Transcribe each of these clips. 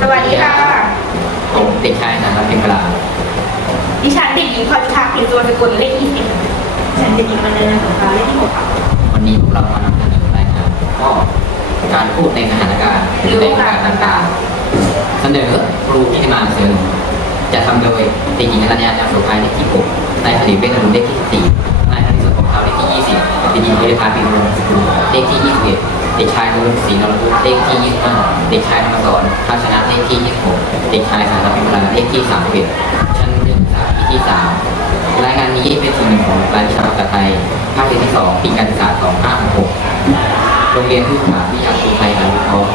สวัสดีค่ะ ผมเด็กชายนะครับเป็นกลาดิฉันเด็กหญิงพรพิทักษ์ผิวตัวสกุลเลขที่สิบฉันจะยิงมันเลยนะของการเล่นที่หกค่ะ วันนี้พวกเรามานำเสนอรายงานก็การพูดในสถานการณ์หรือในโอกาสต่างๆ เสนอครูที่มาเสนอจะทำโดยเด็กหญิงอรัญญาจามสุภายเลขที่6นายผลิตเวชรุนเลขที่14นายธนิสของเขาเลขที่20เด็กหญิงเวรพาปิโรสกุลเลขที่21เด็ เด็กชายนรุศรีนรพุทธเลขที่ยี่ห้าเด็กชายธรรมสอนท่าชนะเลขที่ยี่หกเด็กชายสารพิมพลาเลขที่31ชั้นหนึ่งสาขาที่สามรายงานนี้เป็นส่วนหนึ่งของรายวิชาภาษาไทยภาคเรียนที่สองปีการศึกษาสองห้าหกโรงเรียนผู้ศึกษาวิทยาครูไทยอนุเคราะห์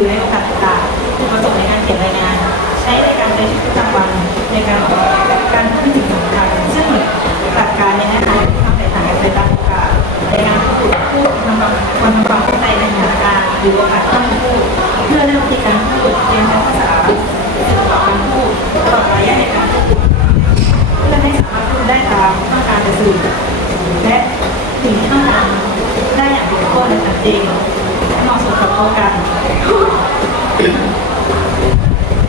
คือในโอกาสต่างๆประสบในการเขียนรายงาน ใช้ในการใช้ชีวิตประจำวันในการการพูดถึงสิ่งสำคัญซึ่งหลักการในเนื้อหาที่ทำแตกต่างกันไปตามโอกาสในการพูดพูดทำความความทำความเข้าใจในสถานการณ์หรือโอกาสต้องพูด เพื่อเริ่มในการพูดเรียนใช้ภาษาศึกษาการพูดตลอดระยะในการพูด เพื่อให้สามารถพูดได้ตามต้องการจะสื่อและสิ่งที่ต้องการได้อย่างถูกต้องและชัดเจนและเหมาะสมกับโอกาส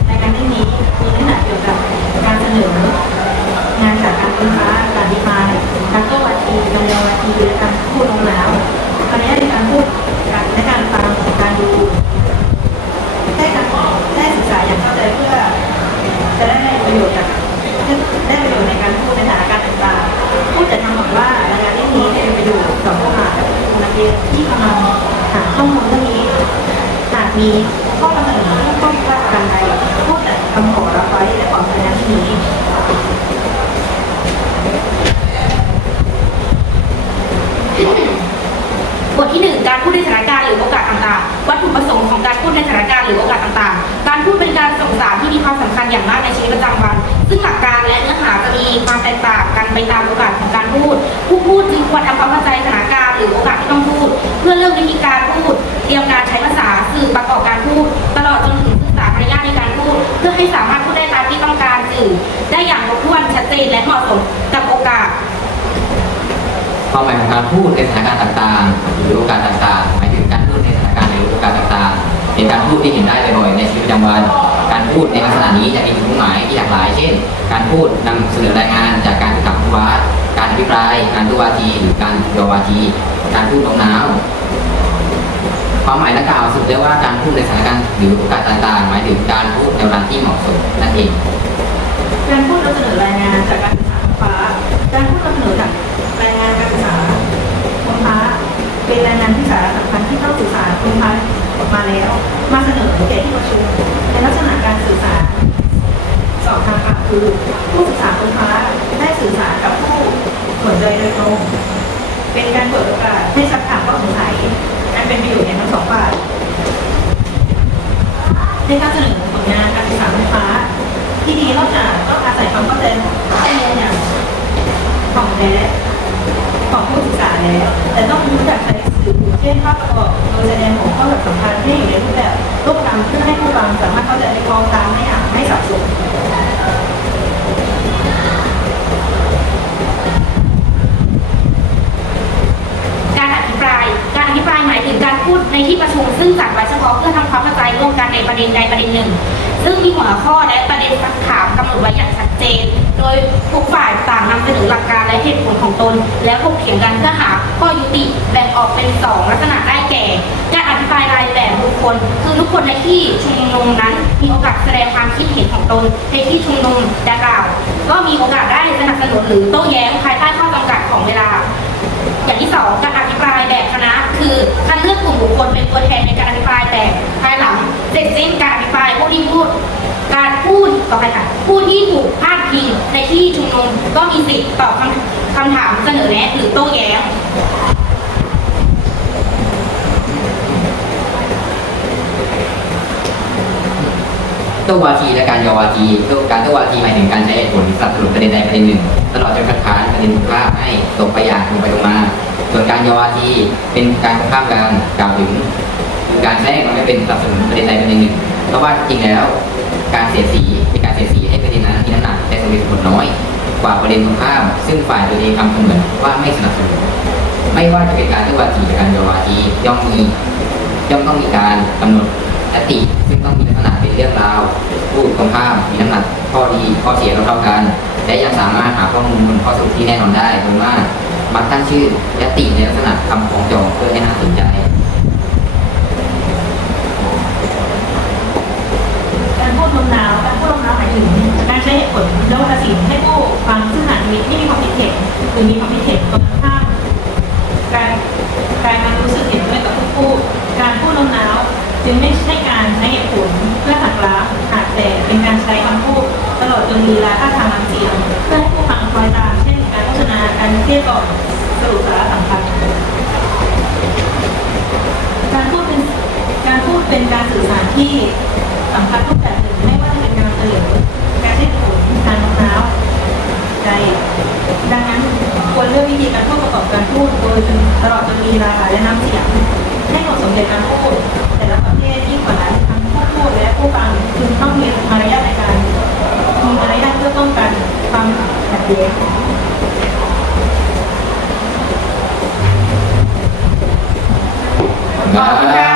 ในการที่นี้มีเนื้อหาเกี่ยวกับการเสนองานจากการค้นคว้าการดีมายการโต้วาทีดำเนินวาทีและการพูดลงแล้วตอนนี้ในการพูดและการฟังการดู ได้การได้ศึกษาอย่างเข้าใจเพื่อ จะได้ประโยชน์จากได้ประโยชน์ในการพูดในสถานการณ์ต่างๆผู้จัดทำหวังว่ารายงานเรื่องนี้จะเป็นประโยชน์ต่อผู้อ่านและผู้นักเรียนที่กำลังหาข้อมูลเรื่องนี้หากมีข้อนำเสนอข้อผิดพลาระการใดผู้จัดทำขอรับไว้และขอแสดงที่นี้บทที่หนึ่งการพูดในสถานการณ์หรือโอกาสต่างๆ วัตถุประสงค์ของการพูดในสถานการณ์หรือโอกาสต่างๆ พูดเป็นการส่งสารที่มีความสำคัญอย่างมากในชีวิตประจำวัน ซึ่งหลักการและเนื้อหาจะมีความแตกต่างกันไปตามโอกาสของการพูด ผู้พูดจึงควรทำความเข้าใจสถานการณ์หรือโอกาสที่ต้องพูด เพื่อเลือกวิธีการพูด เตรียมการใช้ภาษาสื่อประกอบการพูด ตลอดจนถึงศึกษามารยาทในการพูด เพื่อให้สามารถพูดได้ตามที่ต้องการสื่อ ได้อย่างครบถ้วนชัดเจนและเหมาะสมกับโอกาสความหมายของการพูดในสถานการณ์ต่างๆ หรือโอกาสต่างๆหมายถึงการพูดในสถาน เป็นการพูดที่เห็นได้บ่อยๆในชีวิตประจำวัน การพูดในลักษณะนี้จะมีจุดมุ่งหมายที่หลากหลาย เช่น การพูดนำเสนอรายงานจากการกลับผู้ว่าการอภิปราย การตู้วาทีหรือการยอวาที การพูดโน้มน้าวความหมายดังกล่าวสรุปได้ว่าการพูดในสถานการณ์หรือโอกาสต่างๆ หมายถึงการพูดในเวลาที่เหมาะสมนั่นเอง มาเสนอแก่ที่ประชุมในลักษณะการสื่อสารสองทางค่ะคือผู้ศึกษาคนคว้าได้สื่อสารกับผู้สนใจโดยตรงเป็นการเปิดโอกาสให้ซักถามข้อสงสัยอันเป็นประโยชน์ในทั้งสองฝ่ายในการเสนอผลงานการศึกษาค้นคว้า ที่ดีนอกจากต้องอาศัยความเข้าใจข้อมูลอย่างของแท้ องผู้ศึกษาแล้ว แต่ต้องรู้จักใช้สื่อเช่นภาพประกอบโดยแสดงของข้อแบบสำคัญให้อยู่ในรูปแบบรูปธรรมเพื่อให้ผู้ฟังสามารถเข้าใจในกองตามไม่อย่างไม่สับสน การอภิปราย การอภิปรายหมายถึงการพูดในที่ประชุม ซึ่งจัดไว้เฉพาะเพื่อทำความเข้าใจร่วมกันในประเด็นใดประเด็นหนึ่ง ซึ่งมี หัวข้อและประเด็นคำถามกำหนดไว้อย่างชัดเจน โดยทุกฝ่ายต่างนำเสนอหลักการและเหตุผลของตน แล้วถกเถียงกันเพื่อหาข้อยุติแบ่งออกเป็นสองลักษณะได้แก่การอภิปรายรายแบบบุคคล คือทุกคนในที่ชุมนุมนั้น มีโอกาสแสดงความคิดเห็นของตนในที่ชุมนุมดังกล่าว ก็มีโอกาสได้สนับสนุนหรือโต้แย้งภายใต้ข้อจำกัดของเวลา อย่างที่สองการอภิปรายแบบคณะคือการเลือกกลุ่มบุคคลเป็นตัวแทนในการอภิปรายแต่ภายหลังเสร็จสิ้นการอภิปรายผู้ที่พูด การพูดต่อไปค่ะผู้ที่ถูกพาดพิงในที่ชุมนุมก็มีสิทธิ์ตอบคำคำถามเสนอแนะหรือโต้แย้งโต้วาทีและการยอวาทีการโต้วาทีหมายถึงการใช้เหตุผลสนับสนุนประเด็นใดประเด็นหนึ่ง ตลอดจนคัดค้านประเด็นว่าให้ตรงไปอย่างตรงไปตรงมา ส่วนการยอวาทีเป็นการข้ามการกล่าวถึง การแทรกมันไม่เป็นสนับสนุนประเด็นใดประเด็นหนึ่ง เพราะว่าจริงแล้ว การเสียสีเป็นการเสียสีให้ประเด็นนั้นที่น้ำหนักแต่สมเหตุสมผลน้อย กว่าประเด็นตรงข้าม ซึ่งฝ่ายตัวเองทำเสมือนว่าไม่สนับสนุนไม่ว่าจะเป็นการเลือกวาทีหรือการโยนวาทีย่อมมีย่อมต้องมีการกำหนดอติซึ่งต้องมีลักษณะเป็นเรื่องราวพูดตรงข้ามมีน้ำหนักข้อดีข้อเสียเท่ากัน และยังสามารถหาข้อมูลข้อสรุปที่แน่นอนได้โดยว่ามักตั้งชื่อยติในลักษณะคำของจองเพื่อให้น่าสนใจ การพูดโน้มน้าวการพูดโน้มน้าวหมายถึงการใช้เหตุ ผลแล้วตัดสินให้ผู้ฟังซึ่งอาจมีที่มีความคิดเห็นหรือมีความคิดเห็นตรงข้ามการการการู้สึกเห็นด้วยกับผู้พูดการพูดโน้มน้าวจึงไม่ใช่การใช้เหตุผลเพื่อหักล้างหากแต่เป็นการใช้คำพูดตลอดจนลีลาท่าทางนำเสียงเพื่อให้ผู้ฟังคอยตามเช่นการโฆษณาการเทียบก่อนสรุปสาระสำคัญการพูดเป็นการพูดเป็นการสื่อสารที่สำคัญรูปแบบหนึ่งไม่ว่าจะเป็นการเสนอการใช้ผลการโน้มน้าวใจดังนั้นควรเลือกวิธี การพูดโดยตลอดจนมีราและน้ำเสียงให้เหมาะสมแก่การพูดแต่ละประเภทยิ่งกว่านั้นทั้งผู้พูดและผู้ฟังจึงต้องมีมารยาทในการมีมารยาทเพื่อป้องกันความขัดแย้งได้